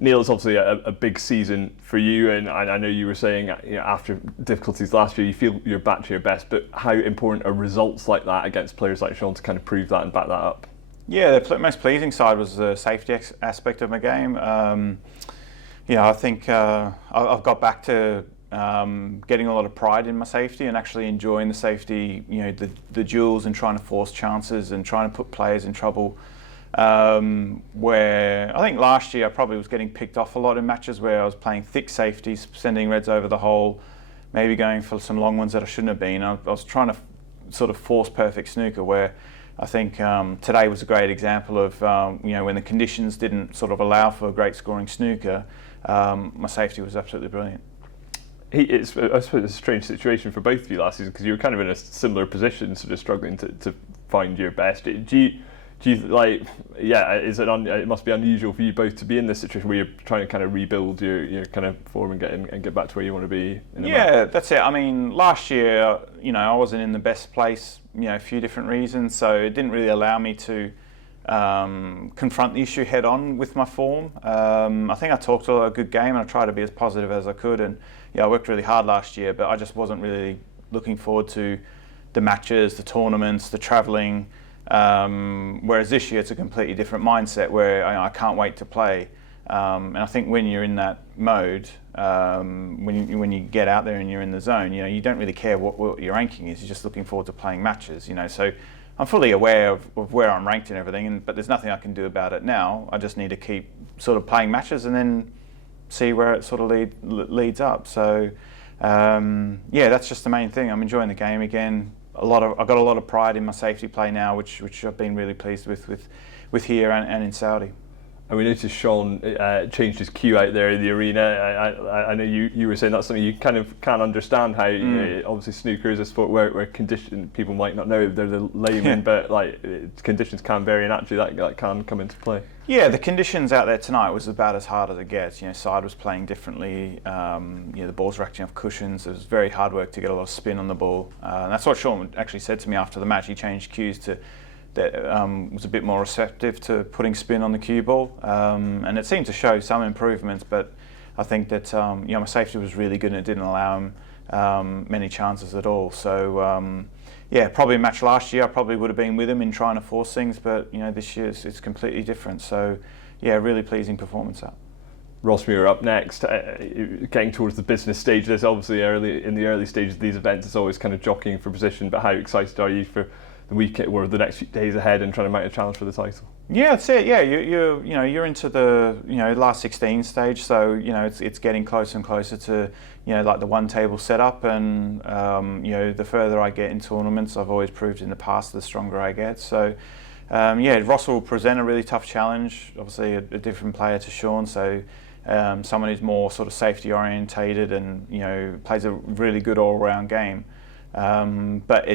Neil, it's obviously a big season for you, and I know you were saying, after difficulties last year, you feel you're back to your best. But how important are results like that against players like Sean to kind of prove that and back that up? Yeah, the most pleasing side was the safety aspect of my game. I think I've got back to getting a lot of pride in my safety and actually enjoying the safety. The duels and trying to force chances and trying to put players in trouble. Where I think last year I probably was getting picked off a lot in matches where I was playing thick safeties, sending reds over the hole, maybe going for some long ones that I shouldn't have been. I was trying to sort of force perfect snooker, where I think today was a great example of when the conditions didn't sort of allow for great scoring snooker, my safety was absolutely brilliant. I suppose it's a strange situation for both of you last season, because you were kind of in a similar position, sort of struggling to find your best. Do you it must be unusual for you both to be in this situation where you're trying to kind of rebuild your kind of form and get back to where you want to be? That's it. I mean, last year, I wasn't in the best place, a few different reasons, so it didn't really allow me to confront the issue head on with my form. I think I talked a good game and I tried to be as positive as I could, and I worked really hard last year, but I just wasn't really looking forward to the matches, the tournaments, the travelling. Whereas this year it's a completely different mindset where I can't wait to play, and I think when you're in that mode, when you get out there and you're in the zone, you don't really care what your ranking is. You're just looking forward to playing matches. So I'm fully aware of where I'm ranked and everything, but there's nothing I can do about it now. I just need to keep sort of playing matches and then see where it sort of leads up. So that's just the main thing. I'm enjoying the game again. I've got a lot of pride in my safety play now, which I've been really pleased with here and in Saudi. And we noticed Sean changed his cue out there in the arena. I know you were saying that's something you kind of can't understand, how obviously snooker is a sport where condition, people might not know if they're the layman, but conditions can vary, and actually that can come into play. Yeah, the conditions out there tonight was about as hard as it gets. Side was playing differently. The balls were acting off cushions. It was very hard work to get a lot of spin on the ball. And that's what Sean actually said to me after the match. He changed cues that was a bit more receptive to putting spin on the cue ball, and it seemed to show some improvements. But I think that my safety was really good and it didn't allow him many chances at all. So probably a match last year I probably would have been with him in trying to force things, but this year it's completely different. So really pleasing performance up. Rossmuir up next, getting towards the business stage. There's obviously in the early stages of these events, it's always kind of jockeying for position. But how excited are you for the week or the next few days ahead and trying to mount a challenge for the title? Yeah, that's it. Yeah, you're into the last 16 stage, so it's getting closer and closer to like the one table setup, and the further I get in tournaments, I've always proved in the past, the stronger I get. So Ross will present a really tough challenge. Obviously, a different player to Sean, so someone who's more sort of safety orientated and plays a really good all-round game. But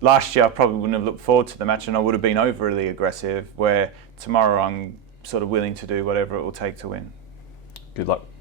last year I probably wouldn't have looked forward to the match, and I would have been overly aggressive, where tomorrow I'm sort of willing to do whatever it will take to win. Good luck.